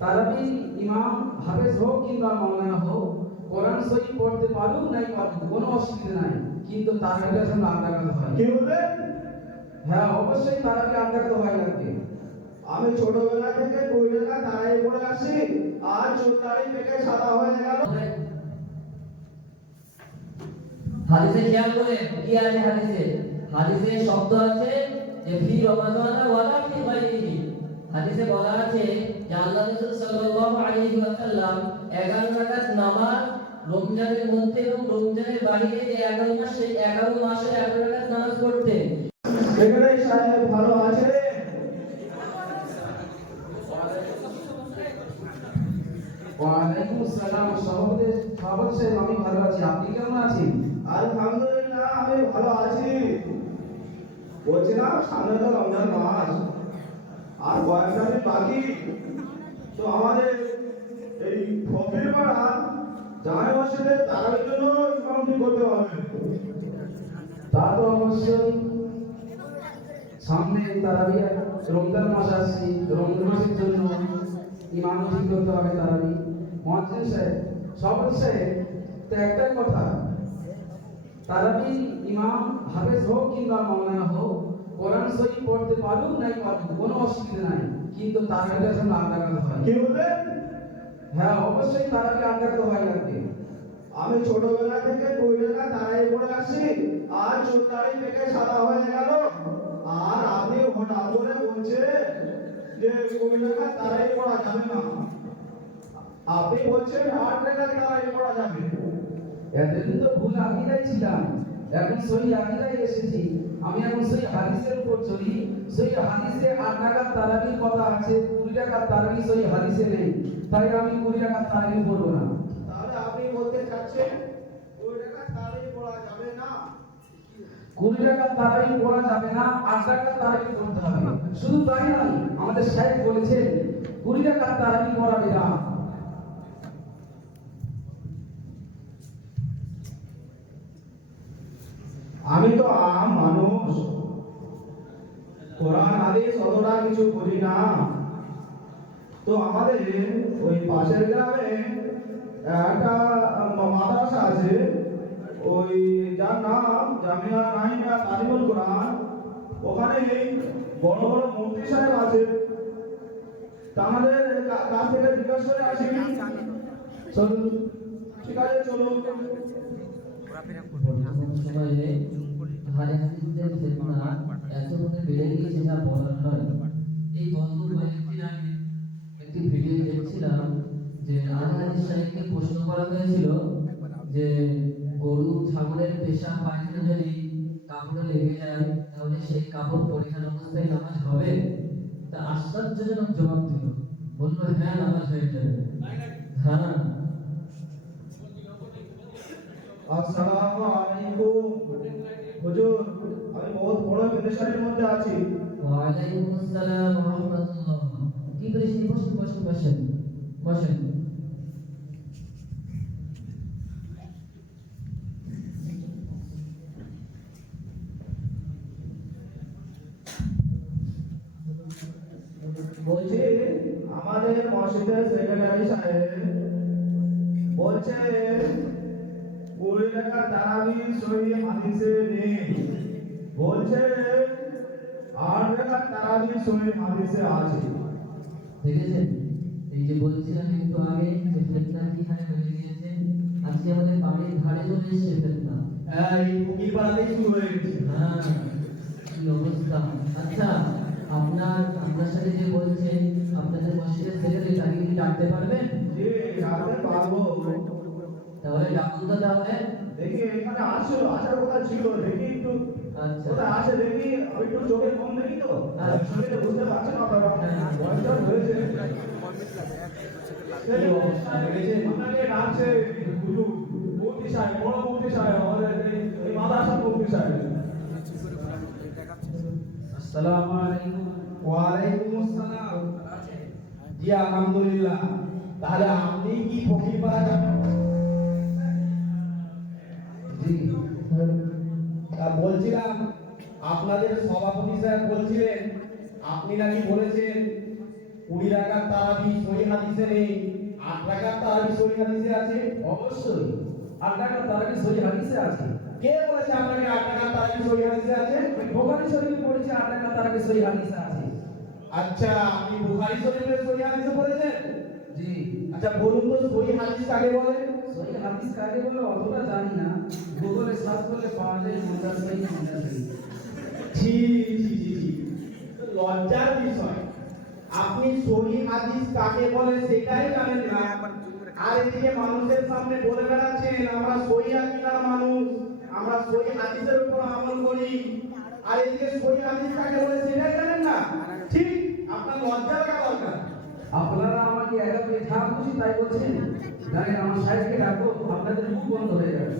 তারাবি ইমাম হাফেজ হোক কিংবা মাওলানা হোক, কোরআন শরীফ পড়তে পারুক নাই পারুক কোনো অসুবিধা নাই, কিন্তু তারাবিটা যেন আধা রাকাত হয়। কি বললেন? হ্যাঁ, অবশ্যই তারাবি আধা রাকাত হয় লাগবে। আমি ছোটবেলা থেকে 20 টাকা তারাই পড়ে আসি, আর 14 থেকে সাদা হয়ে গেল। হাদিসে খেয়াল করে কি আছে হাদিসে? হাদিসে শব্দ আছে যে ফি রমাদান ওয়ালা ফি গায়রিহি। হাদিসে বলা আছে যে আল্লাহ রাসূল সাল্লাল্লাহু আলাইহি ওয়াসাল্লাম 11 রাকাত নামাজ রমজানের মধ্যে এবং রমজানের বাইরে যে 11 মাস, সেই 11 মাসে 11 রাকাত নামাজ পড়তেন। এখানে সাহেব ভালো আছে? ওয়ালাইকুম আসসালাম। সভাপতি সাহেব, আমি ভালো আছি, আপনি কেমন আছেন? আলহামদুলিল্লাহ আমি ভালো আছি। বলছি না, সামনে তো রমজান মাস, আর কয়েকটা দিন বাকি। তো আমাদের এই ফকির পাড়া জামে মসজিদে তারাবির জন্য ইমামতি করতে হবে। তা তো অবশ্যই, সামনে তারাবি, রমজান মাস আসছে, রমজান মাসের জন্য ইমাম ঠিক করতে হবে তারাবি। মুয়াজ্জিন সাহেব, সভাপতি সাহেব, তো একটাই কথা, তারাবি ইমাম হাফেজ হোক কিংবা মাওলানা হোক, কোরআন শরীফ পড়তে পারুক নাই পারুক কোনো অসুবিধা নাই, কিন্তু তারাবিটা যেন আধা রাকাত হয়। কি বললেন? হ্যাঁ, অবশ্যই তারাবি আধা রাকাত হয় লাগবে। আমি ছোটবেলা থেকে 20 টাকা তারাই পড়ে আসি, আর 14 থেকে সাদা হয়ে গেল। আর আপনি হঠাৎ করে বলছেন যে 20 টাকা তারাই পড়া যাবে না। আপনি বলছেন 8 টাকা তারাই পড়া যাবে। এতদিন তো ভুল আকিদায় ছিলাম, এখন সহি আকিদায় এসেছি। আমি এখন সহি হাদিসের উপর চলি। সহি হাদিসে 8 রাকাত তারাবির কথা আছে, 20 রাকাত তারাবি সহি হাদিসে নেই, তাই আমি 20 রাকাত তারাবি পড়বো না। তাহলে আপনি বলতে চাচ্ছেন 20 টাকা তারাই পড়া যাবে না? 20 রাকাত তারাবি পড়া যাবে না, 8 রাকাত তারাবি পড়তে হবে। শুধু তাই নয়, আমাদের সাহেব বলেছেন 20 রাকাত তারাবি পড়াবে না। আমি তো আম মানুষ, কোরআন হাদিস অতটা কিছু করি না। তো আমাদের ওই পাশের গ্রামে একটা মাদ্রাসা আছে, ওই যার নাম জামিয়া নাহিমিয়া তালিমুল কোরআন। ওখানে বড় বড় মুফতি সাহেব আছে, তা আমাদের কাছ থেকে জিজ্ঞাসা করে আসি। চলুন, ঠিক আছে, চলুন। বর্তমান সময়ে হারে হাদিসের ফিতনা এত পরিমাণে বেড়ে গিয়েছে যা বলার নয়। এই গত কয়েকদিন আগে একটি ভিডিও দেখছিলাম যে আলী হাদিস সাহেবকে প্রশ্ন করা হয়েছিল যে গরু ছাগলের পেশাব পায়খানা যদি কাপড়ে লেগে যায় তাহলে সেই কাপড় পরিধান অবস্থায় নামাজ হবে? তা আশ্চর্যজনক জবাব দিল, বলল হ্যাঁ নামাজ হয়ে যাবে। হ্যাঁ। আসসালামু আলাইকুম হুজুর, আমি বহুত বড় পেরেশানির মধ্যে আছি। ওয়ালাইকুম আসসালাম ওয়া রাহমাতুল্লাহ। কি পেরেশানি? বসেন বসেন বসেন বসেন। বলছি, আমাদের মসজিদের সেক্রেটারি সাহেব বলছে 20 টাকা তারাবি সহি হাদিসে নেই। বলছে 8 টাকা তারাবি সহি হাদিসে আছে। দেখেছেন, এই যে বলছিলাম একটু আগে যে ফিতনা কি হারে বেড়ে গিয়েছে, আজকে আমাদের বাড়ির ধারে চলে এসেছে ফিতনা। এই ফকির পাড়াতেই শুরু হয়ে গেছে। হ্যাঁ, কি অবস্থা। আচ্ছা, আপনার সাথে যে বলছেন আপনাদের মসজিদের সেক্রেটারি, তাকে কি ডাকতে পারবেন? জি, ডাকতে পারবো। তাহলে ডাকুন তো তাহলে। দেখি এখানে আসার কথা ছিল, দেখি একটু। আচ্ছা, ওটা আসে দেখি, আমি একটু চোখে কম দেখি তো, শরীরে বুঝতে পারছি না আপনারা। বয়সটা হয়েছে। আপনাকে ডাকছে হুজুর, মুফতি সাহেব, বড় মুফতি সাহেব, আমাদের এই মাদ্রাসার মুফতি সাহেব। আসসালামু আলাইকুম। ওয়ালাইকুম আসসালাম। জি আলহামদুলিল্লাহ। তাহলে আপনি কি ফকির পাড়া যাবেন? জি, বলছিলাম, আপনাদের সভাপতি স্যার বলছিলেন আপনি নাকি বলেছেন 20 রাকাত তারাবি সহিহ হাদিসে নেই, 8 রাকাত তারাবি সহিহ হাদিসে আছে? অবশ্যই 8 রাকাত তারাবি সহিহ হাদিসে আছে। কে বলেছে আপনাকে 8 রাকাত তারাবি সহিহ হাদিসে আছে? বুখারী শরীফে পড়েছে 8 রাকাত তারাবি সহিহ হাদিসে আছে। আচ্ছা, আপনি বুখারী শরীফের সহিহ হাদিসে পড়েছেন? জি। আচ্ছা বলুন তো সহিহ হাদিস কাকে বলে? সহিহ হাদিস কাকে বলে অতটা জানি না, গুগলে সার্চ করলে পাওয়া যায় মুজাজ সহিহ মুজাজ সহিহ। জি জি জি জি, লজ্জার বিষয়, আপনি সহিহ হাদিস কাকে বলে সেটাই জানেন না, আর এদিকে মানুষের সামনে বলে বেড়াচ্ছেন আমরা সহিহ আকীদার মানুষ, আমরা সহিহ হাদিসের উপর আমল করি, আর এদিকে সহিহ হাদিস কাকে বলে সেটাই জানেন না। ঠিক, আপনার লজ্জা লাগা দরকার। আপনারা আমাকে একা পেয়ে যা খুশি তাই বলছেন, জানেন আমার সাহেবকে ডাকবো, আপনাদের মুখ বন্ধ হয়ে যাবে।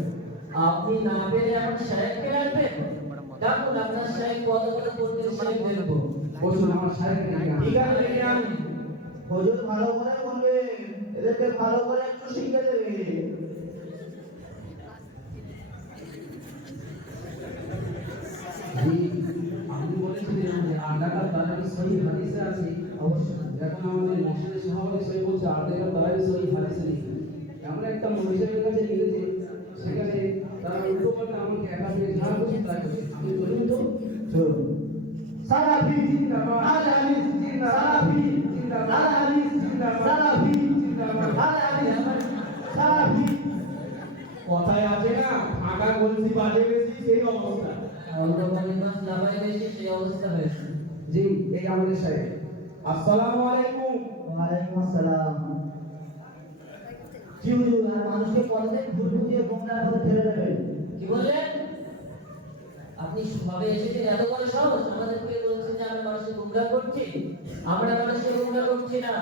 আপনি না পেরে আমার সাহেবকে রাখবেন? ডাকুন আপনার সাহেব কত করে করতে সাহেব দেখবো। বসুন, আমার সাহেবকে নিয়ে আসুন। ঠিক আছে, নিয়ে আসুন। হুজুর ভালো করে বলবে, এদেরকে ভালো করে একটু শিখে দেবে। জি, আপনি বলেছিলেন যে 8 রাকাত তারাবি সহিহ হাদিসে আছে। অবশ্যই এখন আমাদের মসজিদের সভাপতি সাহেব বলছে 8 রাকাত তারাবি সহিহ হাদিসে নেই। এমন একটা মহিলার কাছে লিখেছে, সেখানে তারা উল্টো পাল্টা আমাকে একা পেয়ে যা খুশি তাই বলছে। আমি বলুন তো চলুন। সালাফি জিন্দাবাদ, আল হাদিস জিন্দাবাদ, সালাফি জিন্দাবাদ, আল হাদিস জিন্দাবাদ, সালাফি জিন্দাবাদ। আল হাদিস সালাফি। কথায় আছে না, ফাঁকা কলসি বাজে বেশি, সেই অবস্থা। অল্পকালীন মাস লাভাই বেশি, সেই অবস্থা হয়েছে। জি, এই আমাদের সাহেব। আসসালামু আলাইকুম। ওয়ালাইকুম আসসালাম। জি হুজুর, আর মানুষকে কতদিন ভুল বুঝিয়ে গোমরার পথে ফেলে দেবেন? কি বললেন? আপনি ভাবে এসেছেন এত বড় সাহস আমাদেরকে বলছেন যে আমরা মানুষকে গুমরাহ করছি? আমরা মানুষকে গুমরাহ করছি না,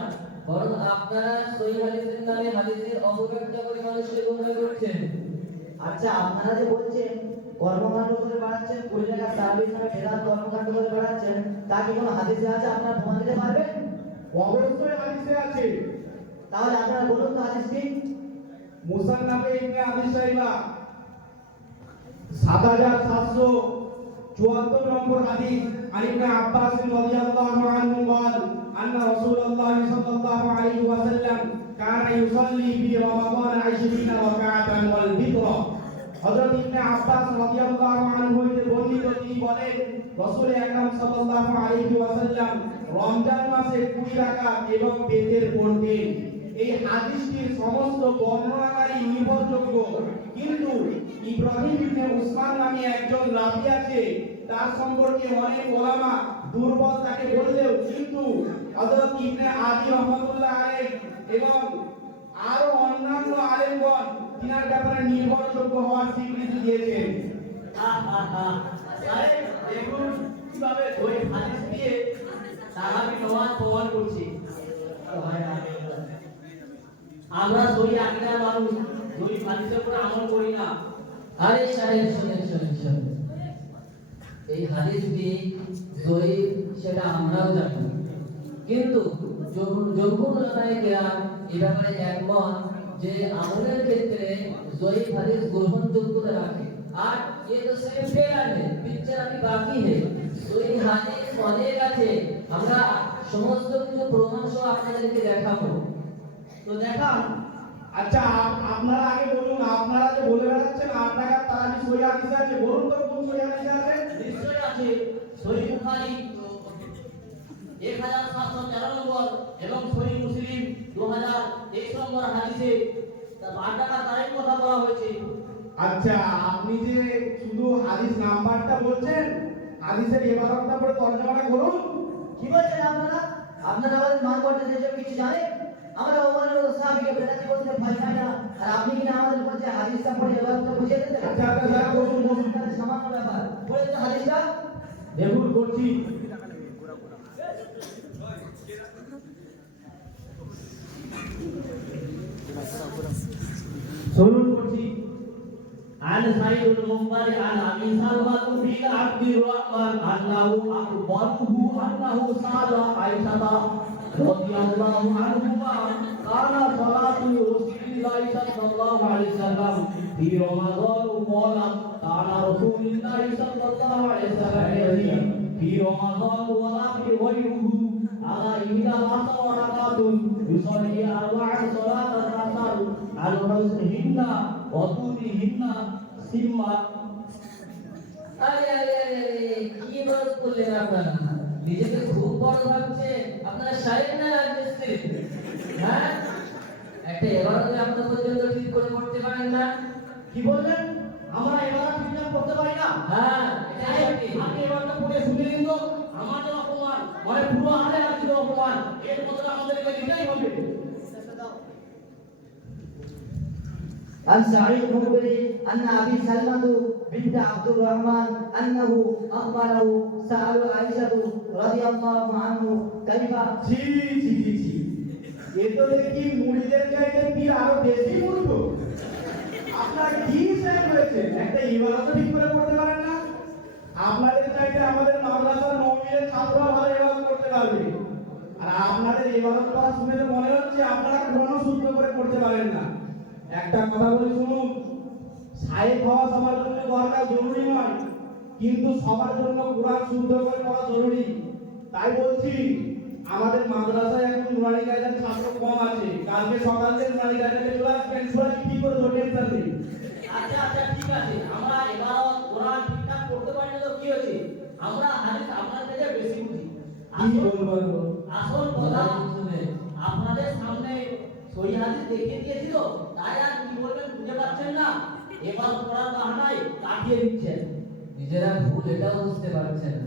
বরং আপনারা সহিহ হাদিসের নামে হাদিসের অপব্যাখ্যা করে মানুষকে গুমরাহ করছেন। আচ্ছা, আপনারা যে বলছেন কর্মকাণ্ড করে বেড়াচ্ছেন, 20 টাকা তারাবির নামে বেদাত কর্মকাণ্ড করে বেড়াচ্ছেন, তা কি কোনো হাদিসে আছে? আপনারা প্রমাণ দিতে পারবেন? অবশ্যই হাদিসে আছে। তাহলে আপনারা বলুন তো হাদিসটি। মুসান্নাফে ইবনে আবি শাইবা 7774 নম্বর হাদিস, আন ইবনে আব্বাস রাদিয়াল্লাহু আনহু قال أن رسول الله صلى الله عليه وسلم كان يصلي في رمضان 20 ركعة والفطر। হযরত ইবনে আব্বাস রাদিয়াল্লাহু আনহু হতে বর্ণিত, তিনি বলেন রাসূল আকরাম সাল্লাল্লাহু আলাইহি ওয়াসাল্লাম রমজান মাসে 20 রাকাত এবং বেতের পড়তেন। এই হাদিসটির সমস্ত বর্ণনাকারী নির্ভরযোগ্য, কিন্তু ইব্রাহিম ইবনে উসমান নামে একজন রাবী আছে, তার সম্পর্কে অনেক ওলামা দুর্বল তাকে বললেও কিন্তু হযরত ইবনে আদি রহমাতুল্লাহ আলাইহি এবং আরো অন্যান্য আলেমগণ তিনার ব্যাপারে নির্ভরযোগ্য হওয়ার স্বীকৃতি দিয়েছেন। আরে দেখুন কিভাবে ওই হাদিস দিয়ে সাহাবী নওয়াজ প্রমাণ করছি। আমরা সহি আকীদার মানুষ, ওই হাদিসের উপর আমল করি না। আরে সাহেব শুনেন শুনেন শুনেন, এই হাদিসটি জয়ী সেটা আমরাও জানি, কিন্তু জমহুর উলামায়ে কেরাম এই ব্যাপারে একমত যে আমলের ক্ষেত্রে জয়ী হাদিস গ্রহণযোগ্যতা রাখে। আর ये तो सिर्फ फेलर है, पिक्चर अभी बाकी है। জয়ী হাদিস অনেক আছে, আমরা সমস্ত কিছু প্রমাণ সহ আপনাদেরকে দেখাবো। তো দেখান। আচ্ছা, আপনারা আগে বলুন, আপনারা যে বলে বেড়াচ্ছেন 8 টাকা তারাবি সহিহ হাদিসে আছে, বলুন তো কোন সহিহ হাদিসে আছে? নিশ্চয় আছে, সহিহ বুখারী 1713 নম্বর এবং সহিহ মুসলিম 2023 নম্বর হাদিসে 8 টাকা তারাই কথা বলা হয়েছে। আচ্ছা, আপনি যে শুধু হাদিস নাম্বারটা বলছেন, হাদিসের ইবারতটা পড়ে তর্জমাটা করুন। কি বলছেন আপনারা? আপনারা আমাদের মান করতে যেসব কিছু জানেন, আমরা ওমানের সাহাবীকে বেদাতি বলতে ভয় পাই না, আর আপনি কিনা আমাদের বলছে হাদিসটা পড়ে এবারটা বুঝিয়ে দিতে। আচ্ছা, আচ্ছা, স্যার, বসুন, বসুন। সামান্য ব্যাপার পড়ে তো হাদিসটা দেখুন করছি। শুনুন করছি। عن سعيد المنبر عن ابي سلمة بن عبد الرحمن انه اخبره انه سال عائشة رضي الله عنهما قال صلاة رسول الله صلى الله عليه وسلم في رمضان قال قال رسول الله صلى الله عليه وسلم في رمضان ولا في غيره على إحدى عشر ركعة يصلي أربع صلاة العصر على رأسهن وطولهن سمة আরে আরে আরে আরে, কি বল করলেন আপনারা? নিজেকে খুব বড় ভাবছে আপনারা, সাহেব না রাজমিস্ত্রি? হ্যাঁ, একটা এবারও আপনার পর্যন্ত ঠিক করে করতে পারেন না। কি বললেন? আমরা এবার ঠিকঠাক করতে পারি না? হ্যাঁ, এটাই সত্যি। আপনি এবারটা পড়ে শুনে নিন তো, আমাদের অপমান মানে পুরো আলে রাজ্যের অপমান, এর বদলে আমাদেরকে দিতেই হবে। عن سعيد المقبري أن أبي سلمة بنت عبد الرحمن أنه أخبره سأل عائشة رضي الله عنه كيف জি জি জি জি এ তো দেখি মুড়িদের চাইতে কি আরো বেশি মূর্খ। আপনার কি সাহেব হয়েছে, একটা ইবাদত ঠিক করে করতে পারেন না? আপনাদের চাইতে আমাদের মাদ্রাসার নবীদের ছাত্ররা ভালো ইবাদত করতে পারবে, আর আপনাদের ইবাদত করা শুনে তো মনে হচ্ছে আপনারা কোনো শুদ্ধ করে করতে পারেন না। একটা কথা বলি শুনুন, সাহেব হওয়া সবার জন্য দরকার, জরুরি নয়, কিন্তু সবার জন্য কোরআন শুদ্ধ করে পড়া জরুরি। তাই বলছি, আমাদের মাদ্রাসায় এখন নুরানি গাইডের ছাত্র কম আছে, কালকে সকাল থেকে নুরানি গাইডের চলে আসবেন, সবাই কি করে ধরে নেন। আচ্ছা আচ্ছা ঠিক আছে, আমরা এবার কোরআন ঠিকঠাক করতে পারি না তো কি হয়েছে? আমরা হাদিস আপনার থেকে বেশি বুঝি। কি বলবো? আসল কথা আপনাদের সামনে সহি হাদিস দেখিয়ে দিয়েছি তো, তাই আর কি বলবেন বুঝতে পারছেন না, এবার কোরআন বাহানায় কাটিয়ে দিচ্ছেন। নিজেরা ভুল এটাও বুঝতে পারছে না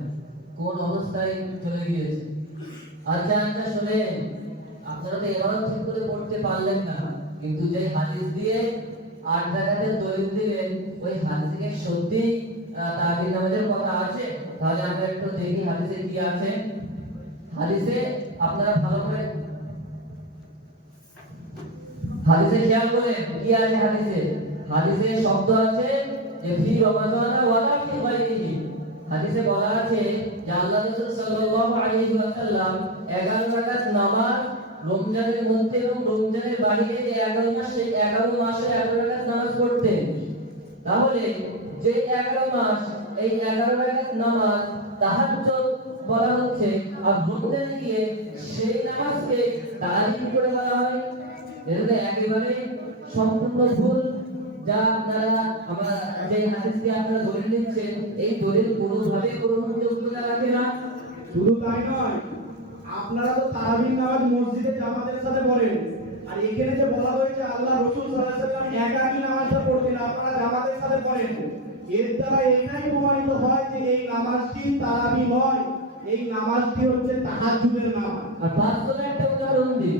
কোন অবস্থায় চলে গিয়েছে। আচ্ছা আচ্ছা শুনেন, আপনারা তো এবারও ঠিক করে পড়তে পারলেন না, কিন্তু যে হাদিস দিয়ে 8 জায়গাতে দলিল দিলেন, ওই হাদিসে সত্যি তাহবির নামাজের কথা আছে? তাহলে আমরা একটু দেখি হাদিসে কি আছে। হাদিসে আপনারা ভালো করে হাদিসে খেয়াল করেন কি আছে হাদিসে। হাদিসে শব্দ আছে যে ফি রমাদান ওয়ালা ফি গায়রিহি। হাদিসে বলা আছে যে আল্লাহ রাসূল সাল্লাল্লাহু আলাইহি ওয়াসাল্লাম 11 রাকাত নামাজ রমজানের মধ্যে এবং রমজানের বাইরে যে 11 মাস, সেই 11 মাসে 11 রাকাত নামাজ পড়তেন। তাহলে যে 11 মাস, এই 11 রাকাত নামাজ তাহাজ্জুদ বলা হচ্ছে, আর রমজানে গিয়ে সেই নামাজকে তাহাজ্জুদ করে বলা হয়। এটা একেবারে সম্পূর্ণ ভুল, যা আপনারা আমরা যে হাদিসকে আপনারা ধরে নিচ্ছেন, এই দলিল কোনোভাবে কোনো যোগ্যতা রাখে না। শুধু তাই নয়, আপনারা তো তারাবির নামাজ মসজিদে জামাতের সাথে পড়েন, আর এখানে যে বলা হয়েছে আল্লাহ রাসূল সাল্লাল্লাহু আলাইহি ওয়াসাল্লাম একাকী নামাজটা পড়তেন, আপনারা জামাতের সাথে পড়েন। এর দ্বারা এটাই প্রমাণিত হয় যে এই নামাজটি তারাবি নয়, এই নামাজটি হচ্ছে তাহাজ্জুদের নামাজ। আর বাস্তবে একটা উদাহরণ দিই,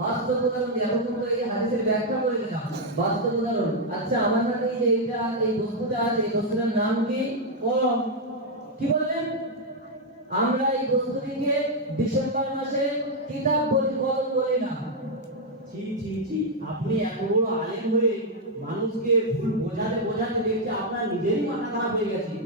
বাস্তব উদাহরণ দিই। এখন তো এই হাদিসের ব্যাখ্যা করে দিলাম, বাস্তব উদাহরণ। আচ্ছা আমার হাতে এই যে এটা এই বস্তুটা আছে, এই বস্তুটার নাম কি? কলম। কি বললেন? আমরা এই বস্তুটিকে ডিসেম্বর মাসে কিতাব বলি, কলম বলি না। ছি ছি ছি, আপনি এত বড় আলেম হয়ে মানুষকে ভুল বোঝাতে বোঝাতে দেখতে আপনার নিজেরই মাথা খারাপ হয়ে গেছে।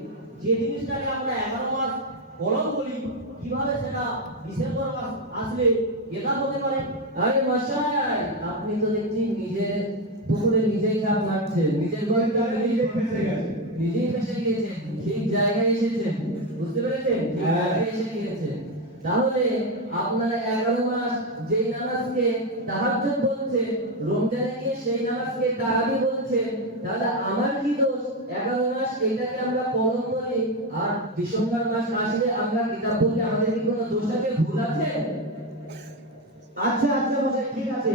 যে জিনিসটাকে আমরা 11 মাস কলম বলি, কিভাবে সেটা ডিসেম্বর মাস আসলে কেতাব হতে পারে? আরে মশাই, আপনি তো দেখছি নিজের পুকুরে নিজেই চাপ মারছেন, নিজের গর্তে নিজে ফেঁসে গেছে। নিজেই ফেসে গিয়েছেন, ঠিক জায়গায় এসেছেন, বুঝতে পেরেছেন? ঠিক হ্যাঁ। জায়গায় এসে গিয়েছেন। তাহলে আপনারা 11 মাস যেই নামাজকে তাহাজ্জুদ বলছে, রমজানে গিয়ে সেই নামাজকে তারাবি বলছে, তাহলে আমার কি দোষ? 11 মাস এটাকে আমরা কলম বলি, আর ডিসেম্বর মাস আসলে আমরা কিতাব বলি, আমাদের কি কোনো দোষ আছে, ভুল আছে? আচ্ছা আচ্ছা মশাই, ঠিক আছে,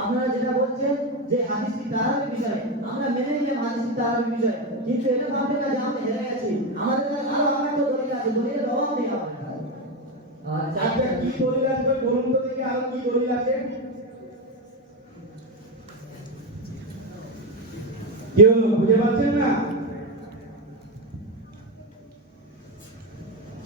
আপনারা যেটা বলছেন যে হাদিসটি তারাবির বিষয়, আমরা মেনে নিলাম হাদিসটি তারাবির বিষয়, কিন্তু এটা ভাববেন না যে আমরা হেরে গেছি। আমাদের কাছে আরো অনেক দলিল আছে, দলিলের অভাব নেই আমাদের কাছে। আচ্ছা আচ্ছা কি দলিল আছে বলুন তো দেখি, আরো কি দলিল আছে? কেউ বুঝে পাচ্ছেন না?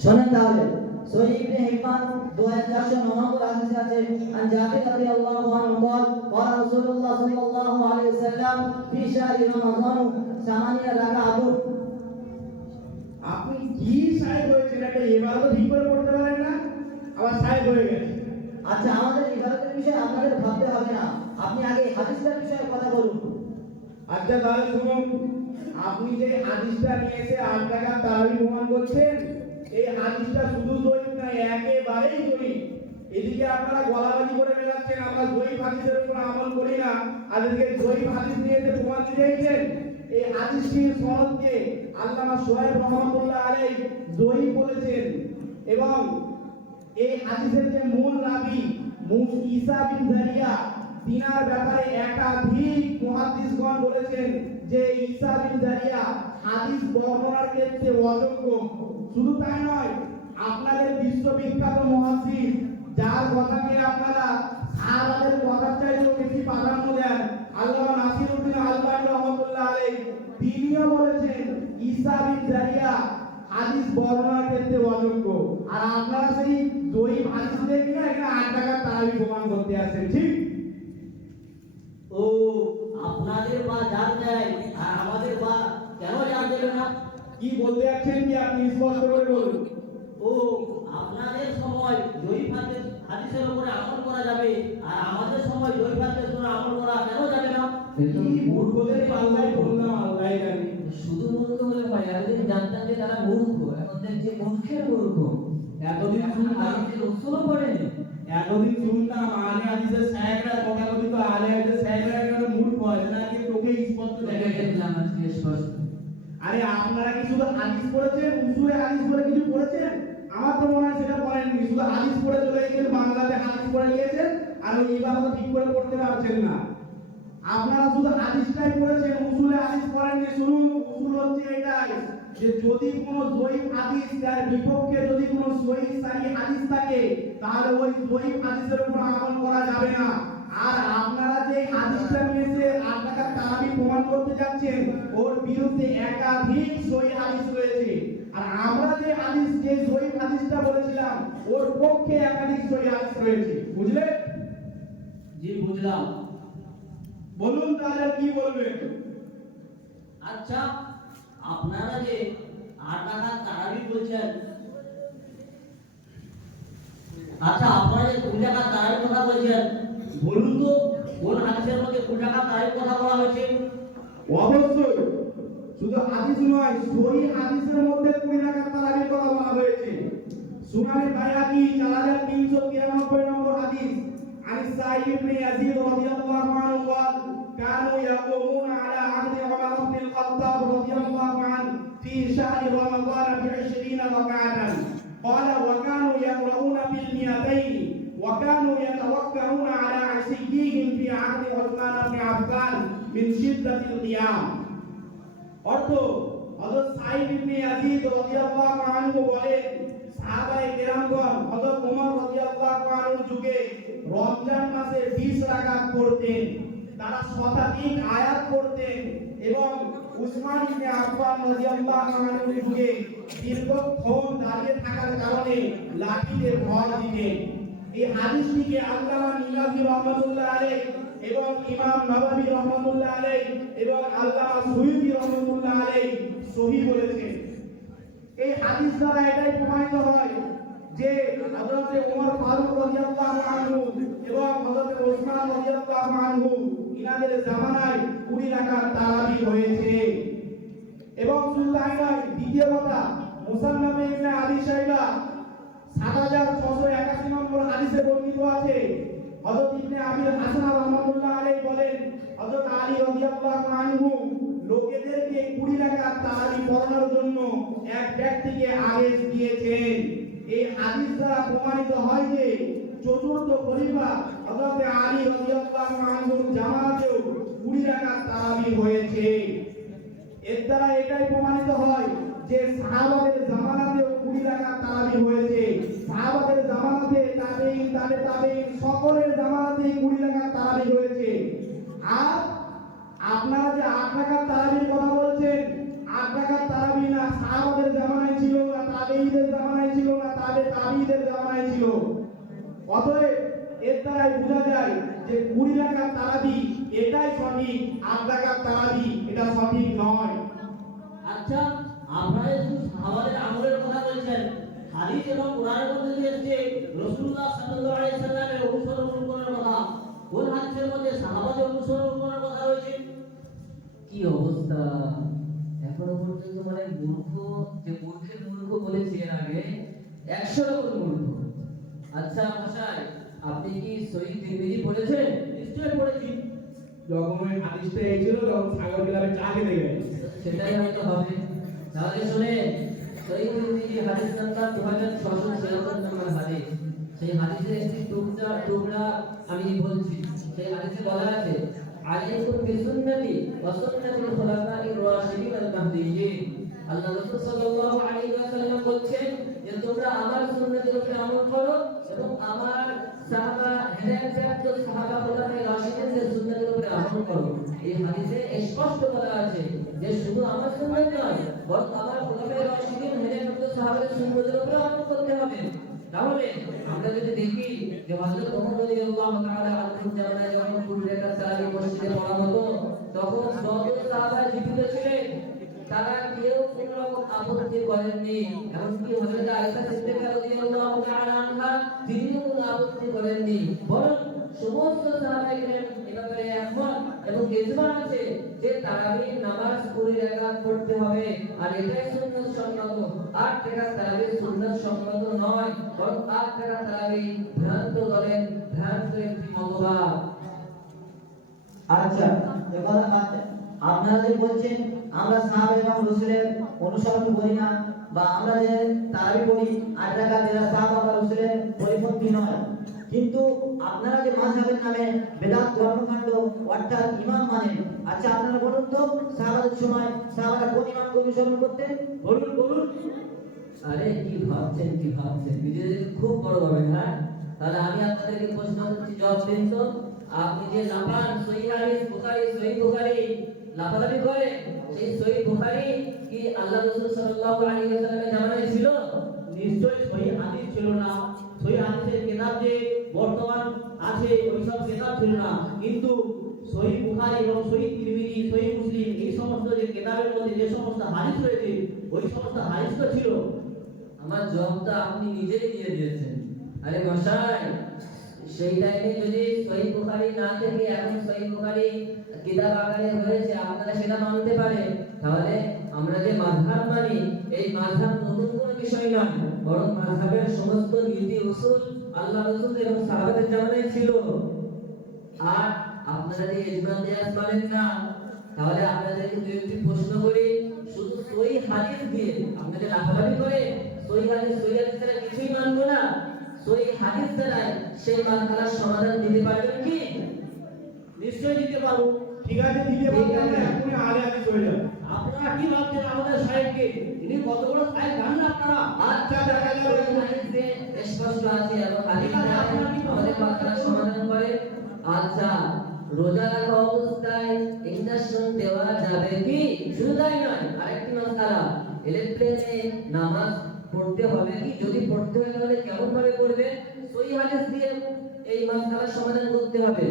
শোনেন তাহলে, সহিহ ইবনে হিব্বান 2409 নম্বর হাদিসে আছে, আন জাবির রাদিয়াল্লাহু আনহু قال قال رسول الله صلى الله عليه وسلم في شهر رمضان 8 রাকাত। আপনি কি সাহেব হয়েছেন, একটা ইবাদত ঠিক করে পড়তে পারেন না, আবার সাহেব হয়ে গেছে। আচ্ছা আমাদের ইবাদতের বিষয়ে আপনাদের ভাবতে হবে না, আপনি আগে হাদিসের বিষয়ে কথা বলুন। আচ্ছা তাহলে শুনুন, আপনি যে হাদিসটা নিয়ে এসে 8 টাকা তারাবি প্রমাণ করছেন, এই হাদিসটা শুধু জয়ীফ নয়, একেবারেই জয়ীফ। এদিকে আপনারা গলাবাজি করে বেড়াচ্ছেন, আমরা জয়ীফ হাদিসের উপর আমল করি না, আর এদিকে জয়ীফ হাদিস নিয়ে যে প্রমাণ দিয়েছেন, এই হাদিসটির সনদকে আল্লামা সোহাইব রহমাতুল্লাহ আলাইহি জয়ীফ বলেছেন। এবং এই হাদিসের যে মূল রাবী ঈসা বিন জারিয়া, তিনার ব্যাপারে একাধিক মুহাদ্দিসগণ বলেছেন যে ঈসা বিন জারিয়া হাদিস বর্ণনার ক্ষেত্রে অযোগ্য। শুধু তাই নয়, আপনাদের বিশ্ববিখ্যাত মুহাদ্দিস যার কথাকে আপনারা সাহাবাদের কথার চাইতেও বেশি প্রাধান্য দেন, আল্লামা নাসিরউদ্দিন আলবানী রহমাতুল্লাহ আলাইহি, তিনিও বলেছেন ঈসা বিন জারিয়া হাদিস বর্ণনার ক্ষেত্রে অযোগ্য। আর আপনারা সেই জয়ীফ হাদিস দিয়ে কিনা এখানে 8 টাকার তারাবি প্রমাণ করতে আসেন, ঠিক? ও আপনাদের বা জান দেয় আর আমাদের বা কেন জান দেবে না? কি বলতে যাচ্ছেন কি আপনি স্পষ্ট করে বলুন। ও আপনাদের সময় জয়ীফ হাদিসের উপরে আমল করা যাবে আর আমাদের সময় জয়ীফ হাদিসের উপরে আমল করা কেন যাবে না? কি মূর্খদের পাল্লায় বললাম, আল্লাহ জানে। শুধু মূর্খ হলে হয়, এতদিন জানতাম যে তারা মূর্খ, এখন দেখছি মূর্খের মূর্খ। এতদিন হাদিসের উৎসও পড়েনি। এতদিন শুনতাম আলে হাদিসের সাহেবরা তথাকথিত আলে হাদিসের সাহেবরা একটা মূর্খ আছে, নাকি তোকে স্পষ্ট দেখা দেখে গেলাম আজকে স্পষ্ট। আরে আপনারা কি শুধু হাদিস পড়েছেন, উসুলে হাদিস বলে কিছু পড়েছেন? আমার তো মনে হয় সেটা পড়েননি, শুধু হাদিস পড়ে চলে গেছেন, বাংলাতে হাদিস পড়ে গিয়েছেন আর ওই ইবাদত ঠিক করে পড়তে পারছেন না। আপনারা শুধু হাদিসটাই পড়েছেন, উসুলে হাদিস পড়েননি। শুনুন, উসুল হচ্ছে এটাই যে যদি কোনো জয়ীফ হাদিস তার বিপক্ষে যদি কোনো সহিহ সাহিহ হাদিস থাকে, তাহলে ওই জয়ীফ হাদিসের উপর আমল করা যাবে না। আর আপনারা যে হাদিসটা নিয়েছে আপনারা তারাবি প্রমাণ করতে যাচ্ছেন, ওর বিরুদ্ধে একাধিক সহিহ হাদিস রয়েছে। আর আমরা যে হাদিস, যে জয়ীফ হাদিসটা বলেছিলাম, ওর পক্ষে একাধিক সহিহ হাদিস রয়েছে। বুঝলেন? জি বুঝলাম। বলুন তাহলে আর কি বলবেন? আচ্ছা, আপনারা যে 8 টাকা তারাবি বলছেন, আচ্ছা আপনারা যে 2 টাকা তারাবির কথা বলছেন, বলুন তো কোন হাদিসের মধ্যে 2 টাকা তারাবির কথা বলা হয়েছে? অবশ্যই শুধু হাদিস নয়, সহিহ হাদিসের মধ্যে 20 রাকাত তারাবির কথা বলা হয়েছে। সুনানে বাইহাকি 4393 নম্বর হাদিস, আনিস সাঈদ ইবনে ইয়াজিদ রাদিয়াল্লাহু আনহু قال كانوا يقومون على عهد عمر بن الخطاب رضي الله عنه في شهر رمضان ب20 ركعة، قال وكانوا يقرؤون بال200 وكانوا يتوكلون على عشيهم في عهد عثمان بن عفان من شدة القيام। অর্থ হযরত সাঈদ ইবনে ইয়াজিদ রাদিয়াল্লাহু আনহু বলেন, সাহাবায়ে কেরামগণ হযরত ওমর রাদিয়াল্লাহু আনহুর যুগে রমজান মাসে 20 রাকাত পড়তেন, তারা শতাধিক আয়াত পড়তেন এবং উসমান ইবনে আফফান রাদিয়াল্লাহু আনহুর যুগে দীর্ঘক্ষণ দাঁড়িয়ে থাকার কারণে লাঠিতে ভর দিতেন। এই হাদিসটিকে আল্লামা নিলাভি রহমাতুল্লাহ আলাইহি এবং ইমাম নববী রহমাতুল্লাহ আলাইহি এবং আল্লামা সুয়ুতী রহমাতুল্লাহ আলাইহি সহিহ বলেছেন। এই হাদিস দ্বারা এটাই প্রমাণিত হয় যে হযরত ওমর ফারুক রাদিয়াল্লাহু আনহু এবং হযরত ওসমান রাদিয়াল্লাহু আনহু ইনাদের জামানায় 20 রাকাত তারাবি হয়েছে। এবং শুধু তাই নয়, দ্বিতীয় কথা, মুসান্নাফে ইবনে আবি শাইবা 7681 নম্বর হাদিসে বর্ণিত আছে, হযরত ইবনে আবির হাসান রাহমাতুল্লাহ আলাইহি বলেন, হযরত আলী রাদিয়াল্লাহু আনহু লোকেদেরকে 20 রাকাত তারাবি পড়ানোর জন্য এক ব্যক্তিকে আদেশ দিয়েছেন। এই হাদিস দ্বারা প্রমাণিত হয় যে চতুর্থ খলিফা হযরত আলী রাদিয়াল্লাহু আনহুর জামানাতেও 20 রাকাত তারাবি হয়েছে। এর দ্বারা এটাই প্রমাণিত হয় যে সাহাবাদের জামানাতেও 20 রাকাত তারাবি হয়েছে। সাহাবাদের জামানাতে তাবেঈন, তাবেঈন সকলের জামানাতেই 20 রাকাত তারাবি হয়েছে। আর আপনারা যে 8 রাকাত তারাবির কথা বলছেন, 8 রাকাত তারাবি না সাহাবাদের জামানায় ছিল, না তাবেঈদের জামানায় ছিল, না তাবেঈদের জামানায় ছিল। অতএব এর দ্বারাই বোঝা যায় যে 20 রাকাত তারাবি এটাই সঠিক, 8 রাকাত তারাবি এটা সঠিক নয়। আচ্ছা, আপনারা শুধু সাহাবাদের আমলের কথা বলছেন, হাদিস এবং কোরআনের মধ্যে যে এসেছে রাসূলুল্লাহ সাল্লাল্লাহু আলাইহি সাল্লামের অনুসরণ করার কথা, কোন হাদিসের মধ্যে সাহাবাদের অনুসরণ করার কথা রয়েছে? কি অবস্থা! এখনো পর্যন্ত মানে মূর্খ, যে মূর্খের মূর্খ বলেছি এর আগে, 100 রকম মূর্খ। আচ্ছা মশাই, আপনি কি সহিহ তিরমিজি পড়েছেন? নিশ্চয় পড়েছি। যখন ওই হাদিসটা এসেছিল তখন ছাগল গেলামে চা খেতে গেছে। সেটাই হয়তো হবে। তাহলে শুনে, সহিহ তিরমিজি হাদিস নাম্বার 2676 নম্বর হাদিস। সেই হাদিসের একটি টুকরা আমি বলছি। সেই হাদিসে বলা আছে, আলাইকুম বিসুন্নতি ওয়া সুন্নাতিল খুলাফাইর রাশিদিন আল মাহদিয়্যিন। আল্লাহ রাসূল সাল্লাল্লাহু আলাইহি ওয়াসাল্লাম বলছেন যে তোমরা আমার সুন্নাতের উপরে আমল করো এবং আমার সাহাবা হেদায়েতপ্রাপ্ত সাহাবা খুলাফায়ে রাশিদিনদের সুন্নাতের উপরে আমল করো। এই হাদিসে স্পষ্ট বলা আছে যে শুধু আমার সুন্নাত নয়, বরং আমার খুলাফায়ে রাশিদিন হেদায়েতপ্রাপ্ত সাহাবাদের সুন্নাতের উপরে আমল করতে হবে। তাহলে আমরা যদি দেখি যে হযরত ওমর রাদিয়াল্লাহু তাআলা আনহু জামানায় যখন 2 রাকাত তারাবি মসজিদে পড়া হতো, তখন যত সাহাবা জীবিত ছিলেন তারা কেউ কোনো রকম আপত্তি করেননি। এমনকি হযরত আয়েশা সিদ্দিকা রাদিয়াল্লাহু তাআলা আনহা তিনিও কোনো আপত্তি করেননি, বরং সমস্ত সাহাবায়ে কেরাম এ ব্যাপারে একমত এবং ইজমা আছে যে তারাবি নামাজ 2 রাকাত পড়তে হবে, আর এটাই সুন্নাত সম্মত। 8 রাকাত তারাবি সুন্নাত সম্মত নয়, বরং 8 রাকাত তারাবি ভ্রান্ত দলের ভ্রান্ত একটি মতবাদ। আচ্ছা, এ কথা বাদ দেন। আপনারা যে বলছেন আমরা সাহাবা এবং রাসূলের অনুসরণ করি না, বা আমরা যে তারাবি পড়ি 8 রাকাত, এরা সাহাবা বা রাসূলের পরিপন্থী নয়, কিন্তু আপনারা যে মাযহাবের নামে বেদাত কর্মকাণ্ড অর্থাৎ ইমাম মানেন। আচ্ছা আপনারা বলুন তো, সাহাবাদের সময় সাহাবারা কোন ইমামকে অনুসরণ করতেন? বলুন বলুন। আরে কি ভাবছেন নিজেদের খুব বড় হবে, হ্যাঁ? তাহলে আমি আপনাদেরকে প্রশ্ন করছি, জবাব দিন তো। আপনি যে লাফান সহিহ হাদিস বুখারী, সহিহ বুখারী লাফালাফি করেন, সেই সহিহ বুখারী কি আল্লাহ রাসূল সাল্লাল্লাহু আলাইহি ওয়াসাল্লামের জামানায় ছিল? নিশ্চয় সহিহ হাদিস ছিল না। সহিহ হাদিসের কিতাব যে বর্তমান আছে ওই সব কিতাব ছিল না, কিন্তু সহিহ বুখারী এবং সহিহ তিরমিজি, সহিহ মুসলিম এই সমস্ত যে কিতাবের মধ্যে যে সমস্ত হাদিস রয়েছে ওই সমস্ত হাদিস তো ছিল। আমার জবাবটা আপনি নিজেই দিয়ে দিয়েছেন। আরে মশাই, সেই টাইমে যদি সহিহ বুখারী না থেকে এখন সহিহ বুখারী কিতাব আকারে হয়েছে, আপনারা সেটা মানতে পারেন, তাহলে আমরা যে মাযহাব মানি, এই মাযহাব নতুন কোনো বিষয় নয়, বরং মাযহাবের সমস্ত নীতি উসুল আল্লাহ রাসূল এবং সাহাবাদের জামানায় ছিল। আর আপনারা যে ইজমা কিয়াস মানেন না, তাহলে আপনাদেরকে দুই একটি প্রশ্ন করি, শুধু সহিহ হাদিস দিয়ে আপনাদের লাফালাফি করে সহিহ হাদিস দ্বারা কিছুই মানবো না, সহিহ হাদিস দ্বারা সেই মাসআলার সমাধান দিতে পারবেন কি? নিশ্চয় দিতে পারবো। ঠিক আছে, দিতে পারবো না, এখনই আলে হাদিস হয়ে যাবে। আপনারা কি ভাবছেন আমাদের সাহেবকে? ইনি কত বড় সাহেব জানেন আপনারা? আচ্ছা দেখা যাবে হাদিস দিয়ে স্পষ্ট আছে এবং হাদিস দ্বারা আমাদের মাসআলার সমাধান করে। আচ্ছা, রোজা রাখা অবস্থায় ইনজেকশন দেওয়া যাবে কি? শুধু তাই নয়, আরেকটি মাসআলা, ইলেকট্রিকে নামাজ পড়তে হবে কি? যদি পড়তে হয় তাহলে কেমন ভাবে পড়বে? সহিহ হাদিস দিয়ে এই মাসআলার সমাধান করতে হবে।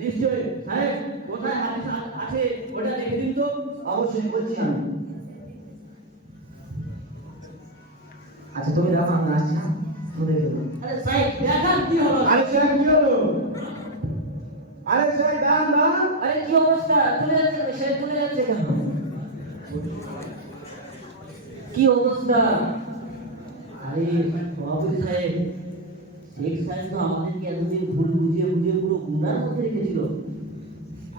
নিশ্চয় সাহেব, কোথায় হাদিস আছে ওটা লিখে দিন তো। অবশ্যই বলছি আমি। আচ্ছা তুমি রাখো, আমরা আসছি না, তুমি দেখে দাও। আরে সাহেব দেখান কি হলো? আরে সাহেব কি হলো? আরে সাহেব দাঁড়ান না। আরে কি অবস্থা? চলে যাচ্ছে কেন? সে চলে যাচ্ছে কেন? কি অবস্থা? আরে সভাপতি সাহেব, শেখ সাহেব তো আমাদেরকে এতদিন ভুল বুঝিয়ে পুরো গুণার মধ্যে রেখেছিল।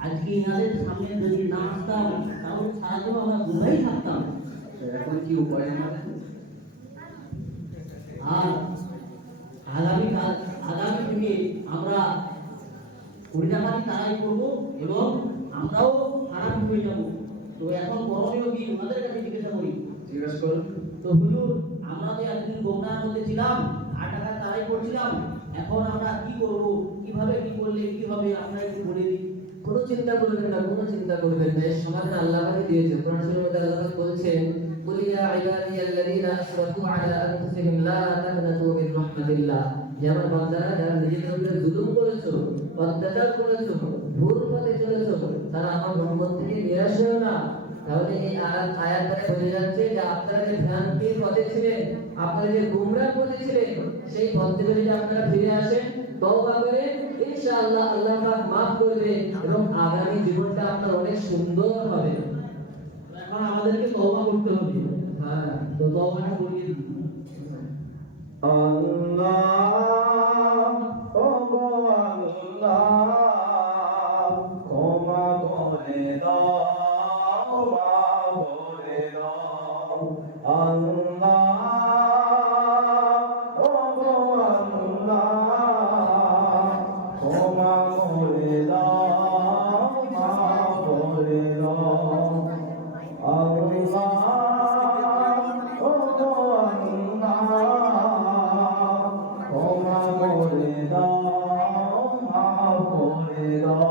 আজকে ইনাদের সামনে যদি না আসতাম তাহলে সারাদিন আমরা গুণাই থাকতাম। এখন কি উপায় আমাদের? আর আগামী দিনে আমরা পরিণামাটি তারাই করবো এবং আমরাও খারাপ হয়ে যাব। তো এখন করণীয় কি ওনাদের কাছে জিজ্ঞাসা করি। জিজ্ঞাসা করুন। তো হুজুর, আমরা যে এতদিন গোমনার মধ্যে ছিলাম, 8 টাকা তারাই করছিলাম, এখন আমরা কি করব, কিভাবে কি করলে কি হবে আপনারা একটু বলে দিন। কোনো চিন্তা করবেন না, কোনো চিন্তা করবেন না, এর সমাধান আল্লাহ পাক দিয়েছে। কোরআন শরীফের মধ্যে আল্লাহ পাক বলছেন, কুল ইয়া ইবাদিয়াল্লাযীনা আসরাফু আলা আনফুসিহিম লা তাকনাতু মিন রাহমাতিল্লাহ। যে আমার বান্দারা যারা নিজেদের উপরে জুলুম করেছো, অত্যাচার করেছো, ভুল পথে চলেছো, তারা আমার রহমত থেকে নিরাশ হয়ো না। তাহলে এই আয়াত দ্বারা বোঝা যাচ্ছে যে আপনারা যে ভ্রান্তির পথে ছিলেন, আপনারা যে গুমরাহ পথে ছিলেন, সেই পথ থেকে যদি আপনারা ফিরে আসেন, তওবা করে, ইনশাআল্লাহ আল্লাহ পাক maaf করবে এবং আগামী জীবনটা আপনার অনেক সুন্দর হবে। এখন আমাদেরকে তওবা করতে হবে। হ্যাঁ, তো তওবাটা করিয়ে দিন। আল্লাহ ও গো আল্লাহ ক্ষমা করে দাও মাফ করে দাও আল্লাহ ও গো আল্লাহ ক্ষমা করে দাও মাফ করে দাও আল্লাহ ও গো আল্লাহ ক্ষমা করে দাও মাফ করে দাও।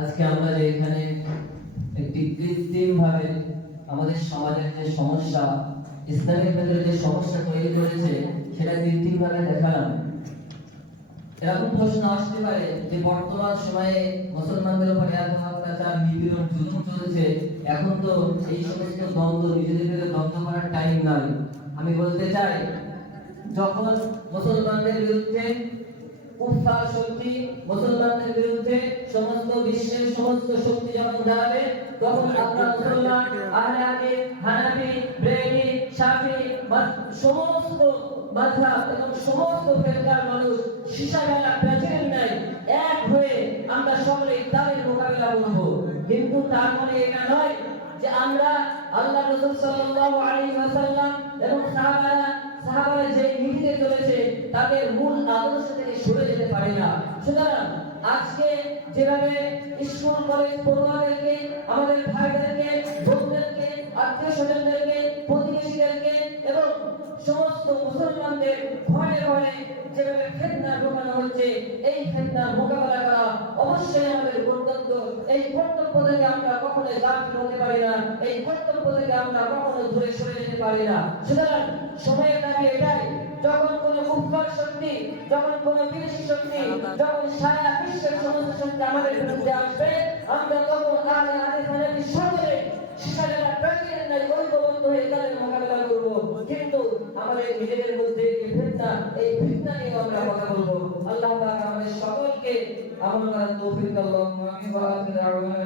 আজকে আমরা যে এখানে একটি কৃত্রিম ভাবে আমাদের সমাজের যে সমস্যা, ইসলামের ভেতরে যে সমস্যা তৈরি করেছে সেটা কৃত্রিম ভাবে দেখালাম। এরকম প্রশ্ন আসতে পারে যে বর্তমান সময়ে মুসলমানদের উপর এত অত্যাচার, নিপীড়ন, জুলুম চলছে, এখন তো এই সমস্ত দ্বন্দ্ব, নিজেদের ভেতরে দ্বন্দ্ব করার টাইম নাই। আমি বলতে চাই, যখন মুসলমানদের বিরুদ্ধে কুফফার শক্তি, মুসলমানদের বিরুদ্ধে সমস্ত বিশ্বের সমস্ত শক্তি যখন দাঁড়াবে, তখন আমরা মুসলমান, আহলে হাদিস, হানাফি, ব্রেলি, শাফি, সমস্ত মাযহাব এবং সমস্ত ফিরকার মানুষ সীসাবেলা প্রেসিডেন্ট নাই এক হয়ে আমরা সকলেই তাদের মোকাবেলা করব। কিন্তু তার মানে এটা নয় যে আমরা আল্লাহ রাসূল সাল্লাল্লাহু আলাইহি ওয়াসাল্লাম এবং সাহাবারা যে নীতিতে চলেছে তাদের মূল আদর্শ থেকে সরে যেতে পারি না। সুতরাং আজকে যেভাবে স্কুল কলেজ পড়ুয়াদেরকে, আমাদের ভাইদেরকে, বোনদেরকে, আত্মীয় স্বজনদেরকে, প্রতিবেশীদেরকে এবং সমস্ত মুসলমানদের ঘরে ঘরে যেভাবে ফিতনা ঢোকানো হচ্ছে, এই ফিতনা মোকাবেলা করা অবশ্যই আমাদের কর্তব্য। এই কর্তব্য থেকে আমরা কখনো গাফিল হতে পারি না, এই কর্তব্য থেকে আমরা কখনো দূরে সরে যেতে পারি না। সুতরাং সময়ের দাবি এটাই, যখন কোনো কুফফার শক্তি, যখন কোনো বিদেশি শক্তি, যখন সারা বিশ্বের সমস্ত শক্তি আমাদের বিরুদ্ধে আসবে, আমরা তখন আহলে হাদিস হানাফি সকলে শিক্ষাদাতা প্রেসিডেন্ট নাই ঐক্যবদ্ধ হয়ে তাদের মোকাবেলা করব। কিন্তু আমাদের নিজেদের মধ্যে যে ফিতনা, এই ফিতনা নিয়ে আমরা কথা বলবো। আল্লাহ তাআলা আমাদের সকলকে আমল করার তৌফিক দান করুন। আমিন ওয়া আখিরু দাওয়ানা